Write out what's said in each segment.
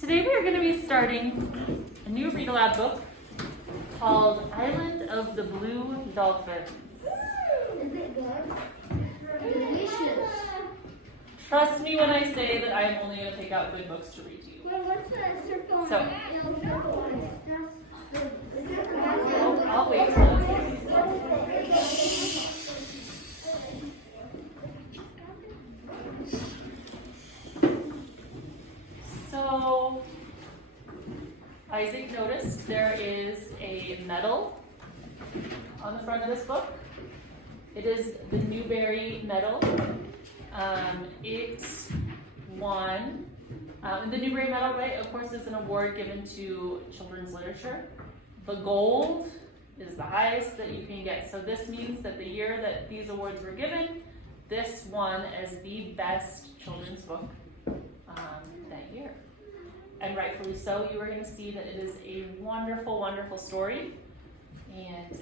Today we are going to be starting a new read aloud book called Island of the Blue Dolphins. Is it good? Delicious. Trust me when I say that I am only going to pick out good books to read to you. Well, what's the circle? So, That's I'll wait till it's ready. So, Isaac noticed there is a medal on the front of this book. It is the Newbery Medal. It won. The Newbery Medal, right, of course, is an award given to children's literature. The gold is the highest that you can get. So this means that the year that these awards were given, this won as the best children's book that year. And rightfully so. You are going to see that it is a wonderful, wonderful story. And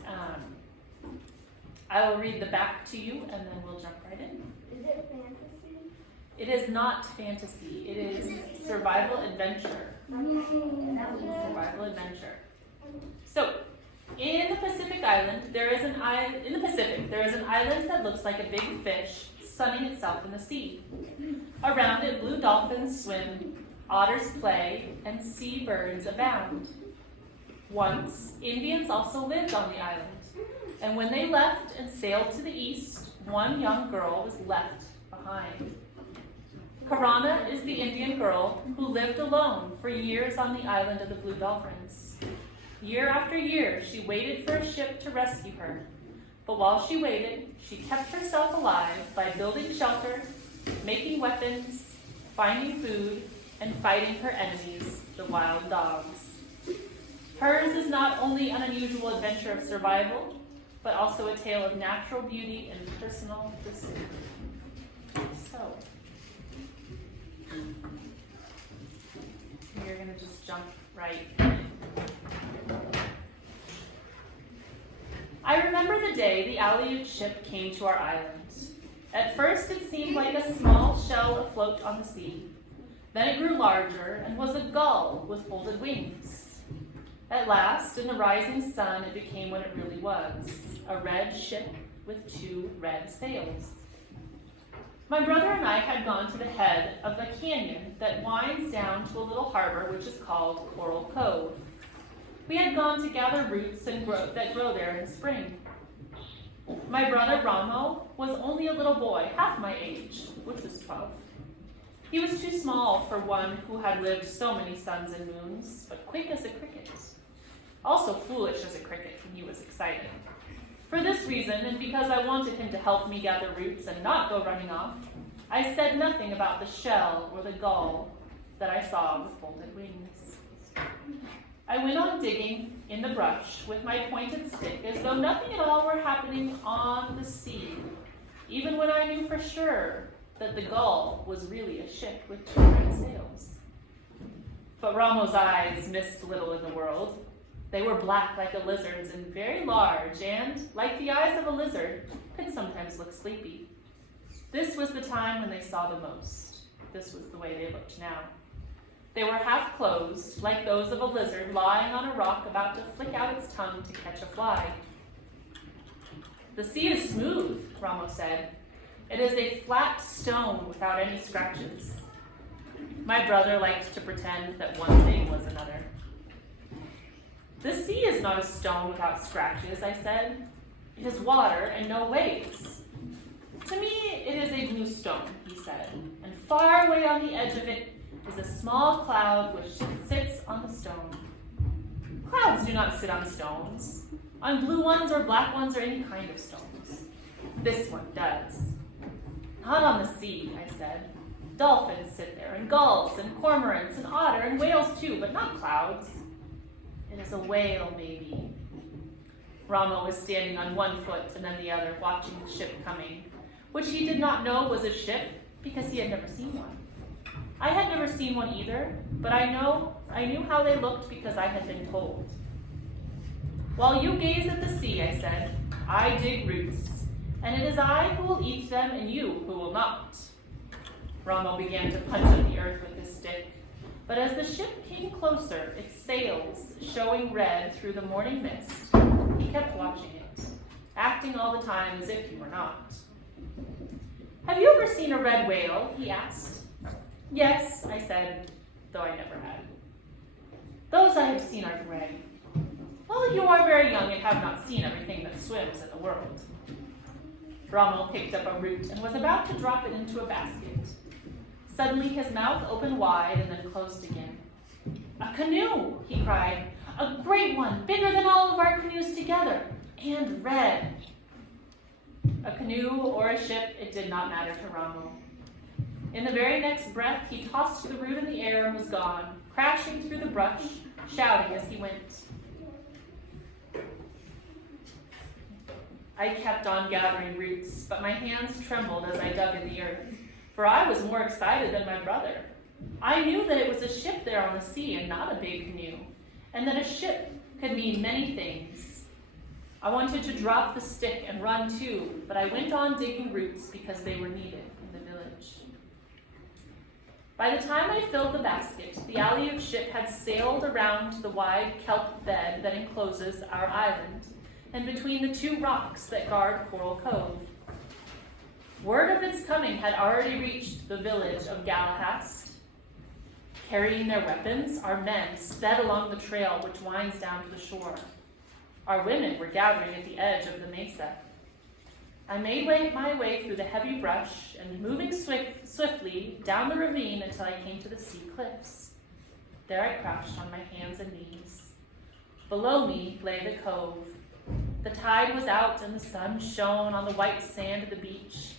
I will read the back to you, and then we'll jump right in. Is it fantasy? It is not fantasy. It is survival adventure. Survival adventure. So, in the Pacific Island, there is an island that looks like a big fish sunning itself in the sea. Around it, blue dolphins swim, otters play, and seabirds abound. Once, Indians also lived on the island, and when they left and sailed to the east, one young girl was left behind. Karana is the Indian girl who lived alone for years on the island of the Blue Dolphins. Year after year, she waited for a ship to rescue her. But while she waited, she kept herself alive by building shelter, making weapons, finding food, and fighting her enemies, the wild dogs. Hers is not only an unusual adventure of survival, but also a tale of natural beauty and personal pursuit. So, we're going to just jump right in. I remember the day the Aleut ship came to our island. At first it seemed like a small shell afloat on the sea. Then it grew larger and was a gull with folded wings. At last, in the rising sun, it became what it really was, a red ship with two red sails. My brother and I had gone to the head of a canyon that winds down to a little harbor which is called Coral Cove. We had gone to gather roots that grow there in the spring. My brother Ramo was only a little boy, half my age, which was 12. He was too small for one who had lived so many suns and moons, but quick as a cricket. Also foolish as a cricket when he was excited. For this reason, and because I wanted him to help me gather roots and not go running off, I said nothing about the shell or the gull that I saw with folded wings. I went on digging in the brush with my pointed stick as though nothing at all were happening on the sea, even when I knew for sure that the gull was really a ship with two red sails. But Ramo's eyes missed little in the world. They were black like a lizard's and very large, and, like the eyes of a lizard, could sometimes look sleepy. This was the time when they saw the most. This was the way they looked now. They were half closed, like those of a lizard lying on a rock about to flick out its tongue to catch a fly. The sea is smooth, Ramo said. It is a flat stone without any scratches. My brother liked to pretend that one thing was another. The sea is not a stone without scratches, I said. It is water and no waves. To me, it is a blue stone, he said, and far away on the edge of it is a small cloud which sits on the stone. Clouds do not sit on stones, on blue ones or black ones or any kind of stones. This one does. Not on the sea, I said. Dolphins sit there, and gulls, and cormorants, and otter, and whales too, but not clouds. It is a whale, maybe. Ramo was standing on one foot and then the other, watching the ship coming, which he did not know was a ship because he had never seen one. I had never seen one either, but I knew how they looked because I had been told. While you gaze at the sea, I said, I dig roots, and it is I who will eat them and you who will not. Ramo began to punch at the earth with his stick. But as the ship came closer, its sails showing red through the morning mist, he kept watching it, acting all the time as if he were not. "Have you ever seen a red whale?" he asked. "Yes," I said, though I never had. "Those I have seen are gray." "Well, you are very young and have not seen everything that swims in the world." Rommel picked up a root and was about to drop it into a basket. Suddenly his mouth opened wide and then closed again. "A canoe!" he cried. "A great one, bigger than all of our canoes together, and red." A canoe or a ship, it did not matter to Rommel. In the very next breath, he tossed the root in the air and was gone, crashing through the brush, shouting as he went. I kept on gathering roots, but my hands trembled as I dug in the earth, for I was more excited than my brother. I knew that it was a ship there on the sea and not a big canoe, and that a ship could mean many things. I wanted to drop the stick and run too, but I went on digging roots because they were needed in the village. By the time I filled the basket, the Aleut ship had sailed around the wide kelp bed that encloses our island, and between the two rocks that guard Coral Cove. Word of its coming had already reached the village of Galahast. Carrying their weapons, our men sped along the trail which winds down to the shore. Our women were gathering at the edge of the mesa. I made my way through the heavy brush and moving swiftly down the ravine until I came to the sea cliffs. There I crouched on my hands and knees. Below me lay the cove. The tide was out and the sun shone on the white sand of the beach.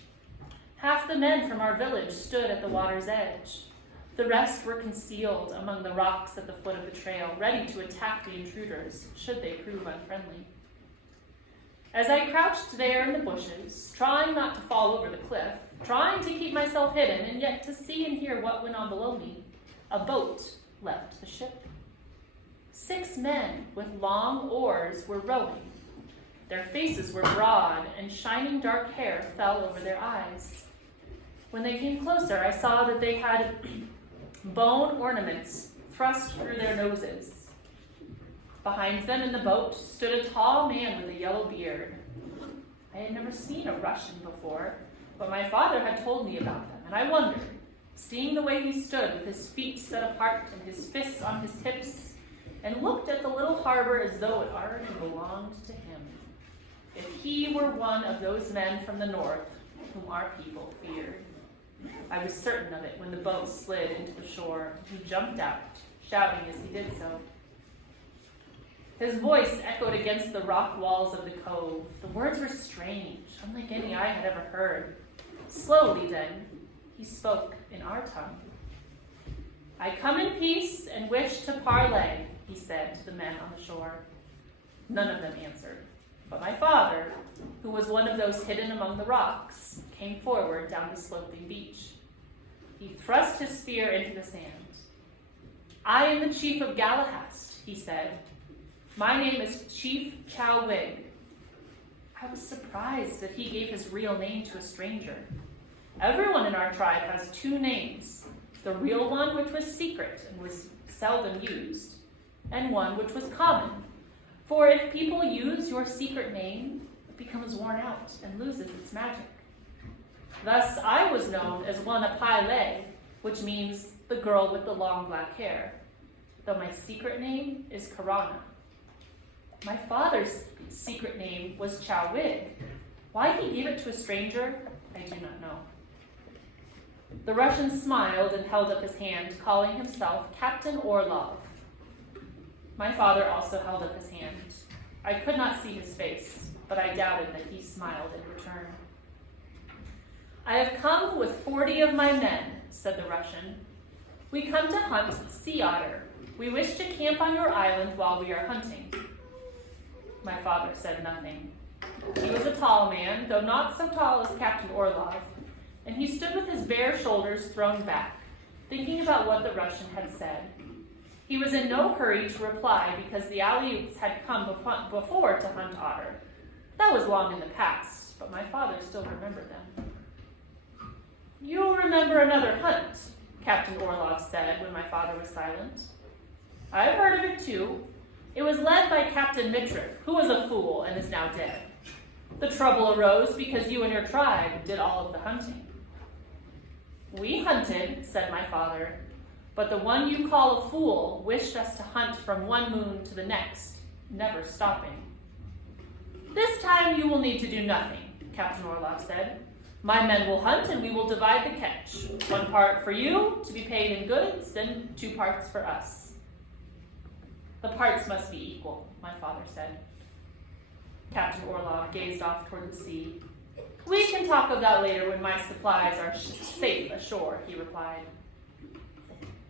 Half the men from our village stood at the water's edge. The rest were concealed among the rocks at the foot of the trail, ready to attack the intruders, should they prove unfriendly. As I crouched there in the bushes, trying not to fall over the cliff, trying to keep myself hidden, and yet to see and hear what went on below me, a boat left the ship. 6 men with long oars were rowing. Their faces were broad, and shining dark hair fell over their eyes. When they came closer, I saw that they had bone ornaments thrust through their noses. Behind them in the boat stood a tall man with a yellow beard. I had never seen a Russian before, but my father had told me about them, and I wondered, seeing the way he stood with his feet set apart and his fists on his hips, and looked at the little harbor as though it already belonged to him. If he were one of those men from the north whom our people feared. I was certain of it when the boat slid into the shore. He jumped out, shouting as he did so. His voice echoed against the rock walls of the cove. The words were strange, unlike any I had ever heard. Slowly then, he spoke in our tongue. "I come in peace and wish to parley," he said to the men on the shore. None of them answered. But my father, who was one of those hidden among the rocks, came forward down the sloping beach. He thrust his spear into the sand. "I am the chief of Galahast," he said. "My name is Chief Chowwig." I was surprised that he gave his real name to a stranger. Everyone in our tribe has 2 names, the real one which was secret and was seldom used, and one which was common. For if people use your secret name, it becomes worn out and loses its magic. Thus, I was known as Wanapale, which means the girl with the long black hair, though my secret name is Karana. My father's secret name was Chowwig. Why he gave it to a stranger, I do not know. The Russian smiled and held up his hand, calling himself Captain Orlov. My father also held up his hand. I could not see his face, but I doubted that he smiled in return. "I have come with 40 of my men," said the Russian. "We come to hunt sea otter. We wish to camp on your island while we are hunting." My father said nothing. He was a tall man, though not so tall as Captain Orlov, and he stood with his bare shoulders thrown back, thinking about what the Russian had said. He was in no hurry to reply because the Aleuts had come before to hunt otter. That was long in the past, but my father still remembered them. "You'll remember another hunt," Captain Orlov said when my father was silent. I've heard of it too. It was led by Captain Mitrif, who was a fool and is now dead. The trouble arose because you and your tribe did all of the hunting. We hunted, said my father, but the one you call a fool wished us to hunt from one moon to the next, never stopping. This time you will need to do nothing, Captain Orlov said. My men will hunt and we will divide the catch. 1 part for you, to be paid in goods, and 2 parts for us. The parts must be equal, my father said. Captain Orlov gazed off toward the sea. We can talk of that later when my supplies are safe ashore, he replied.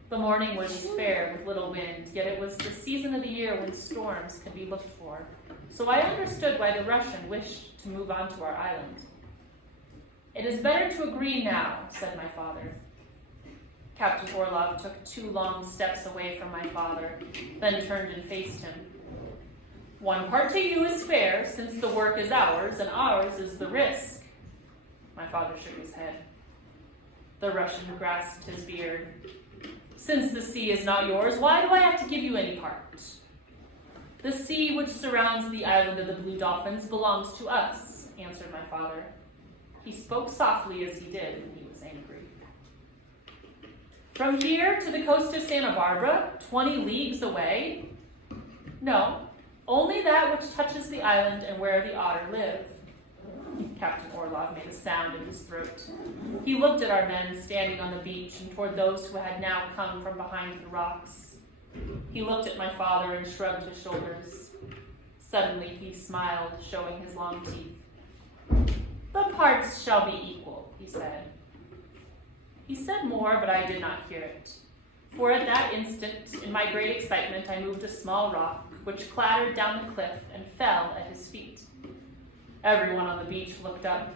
The morning was fair with little wind, yet it was the season of the year when storms could be looked for. So I understood why the Russian wished to move on to our island. It is better to agree now, said my father. Captain Orlov took 2 long steps away from my father, then turned and faced him. 1 part to you is fair, since the work is ours, and ours is the risk. My father shook his head. The Russian grasped his beard. Since the sea is not yours, why do I have to give you any part? The sea which surrounds the island of the Blue Dolphins belongs to us, answered my father. He spoke softly as he did when he was angry. From here to the coast of Santa Barbara, 20 leagues away? No, only that which touches the island and where the otter live. Captain Orlov made a sound in his throat. He looked at our men standing on the beach and toward those who had now come from behind the rocks. He looked at my father and shrugged his shoulders. Suddenly he smiled, showing his long teeth. The parts shall be equal, he said. He said more, but I did not hear it. For at that instant, in my great excitement, I moved a small rock, which clattered down the cliff and fell at his feet. Everyone on the beach looked up.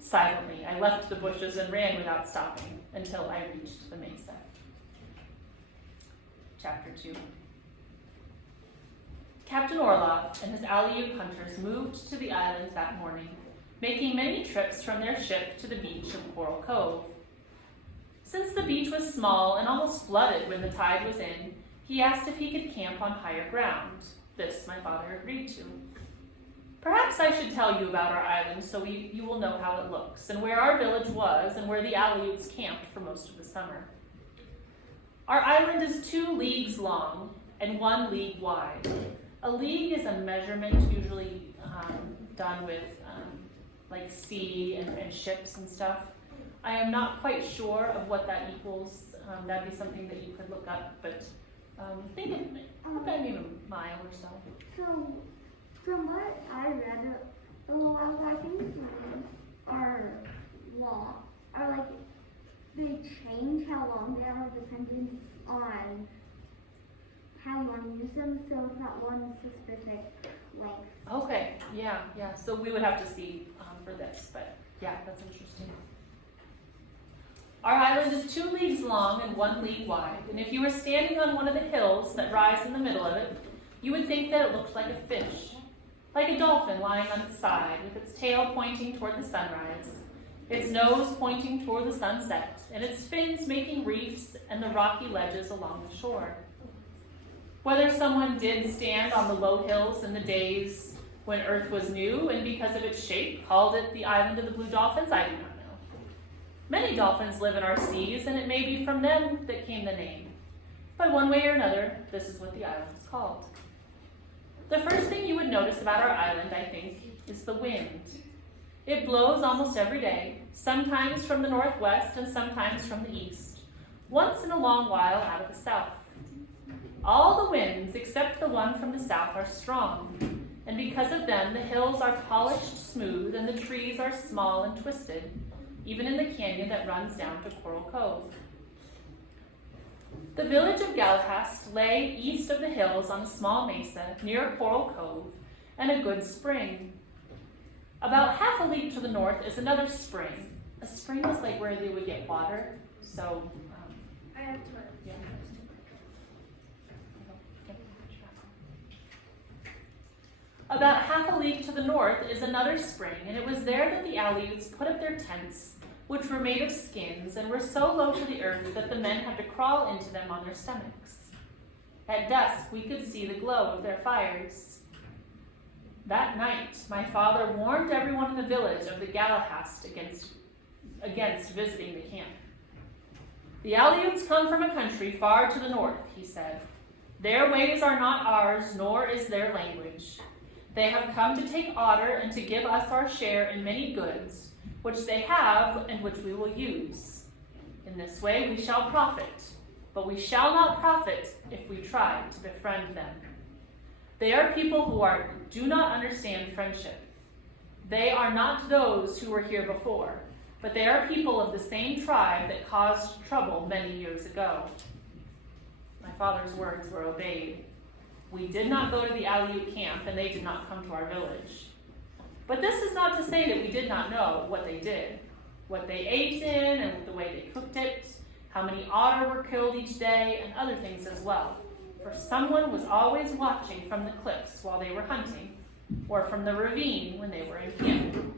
Silently, I left the bushes and ran without stopping until I reached the mesa. Chapter 2. Captain Orlov and his Aleut hunters moved to the island that morning, making many trips from their ship to the beach of Coral Cove. Since the beach was small and almost flooded when the tide was in, he asked if he could camp on higher ground. This my father agreed to. Perhaps I should tell you about our island so you will know how it looks, and where our village was, and where the Aleuts camped for most of the summer. Our island is 2 leagues long and 1 league wide. A league is a measurement usually done with like sea and ships and stuff. I am not quite sure of what that equals. That'd be something that you could look up, but think it about maybe a mile or so. So, from what I read a little while ago, I think our law are like they change how long they are depending on how you want to use them. So it's not one specific length. Okay, yeah. So we would have to see for this, but yeah, that's interesting. Our island is 2 leagues long and 1 league wide, and if you were standing on one of the hills that rise in the middle of it, you would think that it looked like a fish, like a dolphin lying on its side, with its tail pointing toward the sunrise, its nose pointing toward the sunset, and its fins making reefs and the rocky ledges along the shore. Whether someone did stand on the low hills in the days when Earth was new, and because of its shape called it the island of the Blue Dolphins, I do not know. Many dolphins live in our seas, and it may be from them that came the name. But one way or another, this is what the island is called. The first thing you would notice about our island, I think, is the wind. It blows almost every day, sometimes from the northwest and sometimes from the east, once in a long while out of the south. All the winds, except the one from the south, are strong, and because of them, the hills are polished smooth and the trees are small and twisted, even in the canyon that runs down to Coral Cove. The village of Galahast lay east of the hills on a small mesa near Coral Cove and a good spring. About half a league to the north is another spring. A spring is like where they would get water, so I have to. yeah. About half a league to the north is another spring, and it was there that the Aleuts put up their tents which were made of skins and were so low to the earth that the men had to crawl into them on their stomachs. At dusk, we could see the glow of their fires. That night, my father warned everyone in the village of the Galahast against visiting the camp. The Aleuts come from a country far to the north, he said. Their ways are not ours, nor is their language. They have come to take otter and to give us our share in many goods, which they have and which we will use. In this way we shall profit, but we shall not profit if we try to befriend them. They are people who do not understand friendship. They are not those who were here before, but they are people of the same tribe that caused trouble many years ago. My father's words were obeyed. We did not go to the Aleut camp, and they did not come to our village. But this is not to say that we did not know what they did, what they ate in and the way they cooked it, how many otter were killed each day, and other things as well. For someone was always watching from the cliffs while they were hunting, or from the ravine when they were in camp.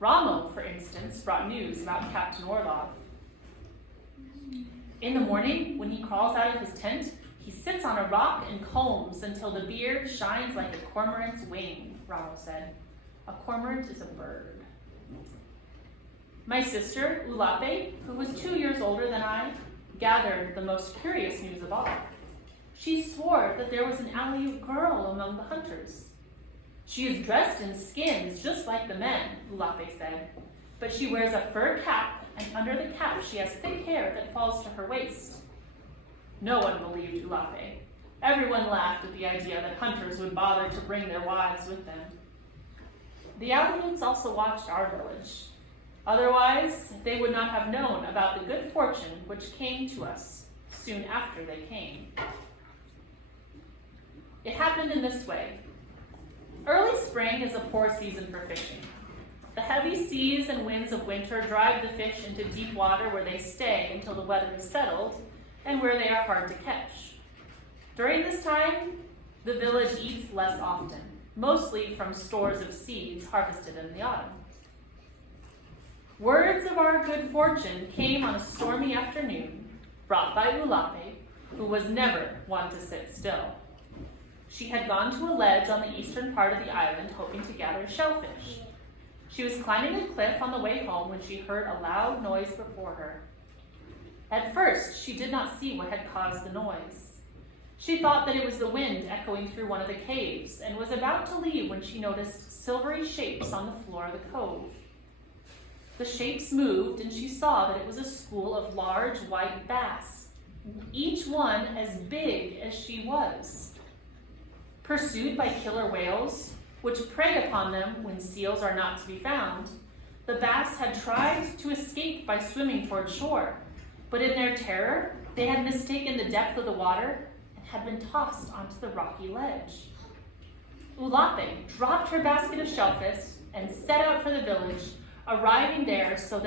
Rommel, for instance, brought news about Captain Orlov. In the morning, when he crawls out of his tent, he sits on a rock and combs until the beard shines like a cormorant's wing, Rommel said. A cormorant is a bird. My sister, Ulape, who was 2 years older than I, gathered the most curious news of all. She swore that there was an Aleut girl among the hunters. She is dressed in skins just like the men, Ulape said, but she wears a fur cap, and under the cap she has thick hair that falls to her waist. No one believed Ulape. Everyone laughed at the idea that hunters would bother to bring their wives with them. The Aleuts also watched our village. Otherwise, they would not have known about the good fortune which came to us soon after they came. It happened in this way. Early spring is a poor season for fishing. The heavy seas and winds of winter drive the fish into deep water where they stay until the weather is settled and where they are hard to catch. During this time, the village eats less often, mostly from stores of seeds harvested in the autumn. Words of our good fortune came on a stormy afternoon, brought by Ulape, who was never one to sit still. She had gone to a ledge on the eastern part of the island, hoping to gather shellfish. She was climbing a cliff on the way home when she heard a loud noise before her. At first, she did not see what had caused the noise. She thought that it was the wind echoing through one of the caves, and was about to leave when she noticed silvery shapes on the floor of the cove. The shapes moved, and she saw that it was a school of large white bass, each one as big as she was. Pursued by killer whales, which prey upon them when seals are not to be found, the bass had tried to escape by swimming toward shore, but in their terror, they had mistaken the depth of the water and had been tossed onto the rocky ledge. Ulape dropped her basket of shellfish and set out for the village, arriving there so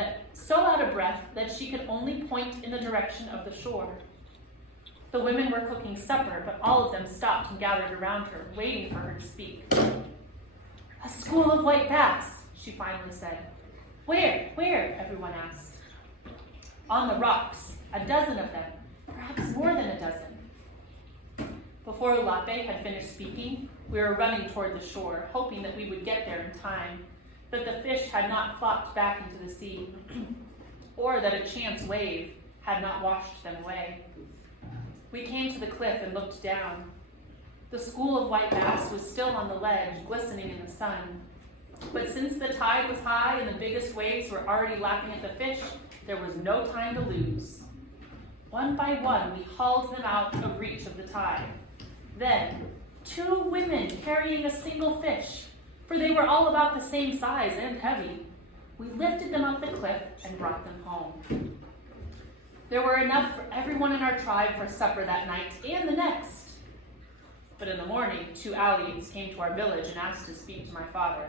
out of breath that she could only point in the direction of the shore. The women were cooking supper, but all of them stopped and gathered around her, waiting for her to speak. "A school of white bass," she finally said. Where? Everyone asked. "On the rocks, a dozen of them, perhaps more than a dozen." Before Ulape had finished speaking, we were running toward the shore, hoping that we would get there in time, that the fish had not flopped back into the sea, or that a chance wave had not washed them away. We came to the cliff and looked down. The school of white bass was still on the ledge, glistening in the sun. But since the tide was high and the biggest waves were already lapping at the fish, there was no time to lose. One by one, we hauled them out of reach of the tide. Then, 2 women carrying a single fish, for they were all about the same size and heavy, we lifted them up the cliff and brought them home. There were enough for everyone in our tribe for supper that night and the next. But in the morning, 2 Aleuts came to our village and asked to speak to my father.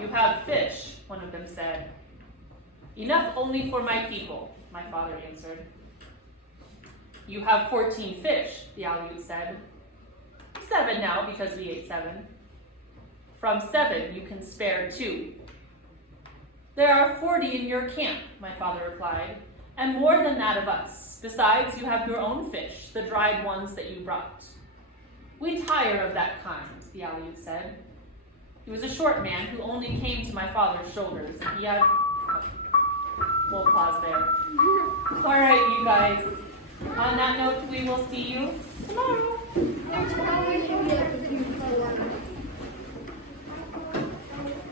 "You have fish," one of them said. "Enough only for my people," my father answered. "You have 14 fish," the Aleut said. 7 now, because we ate 7. "From 7 you can spare 2. There are 40 in your camp, my father replied, and more than that of us. Besides, you have your own fish, the dried ones that you brought. We tire of that kind, the Aleut said. He was a short man who only came to my father's shoulders, and he had... We'll pause there. All right, you guys. On that note, we will see you tomorrow.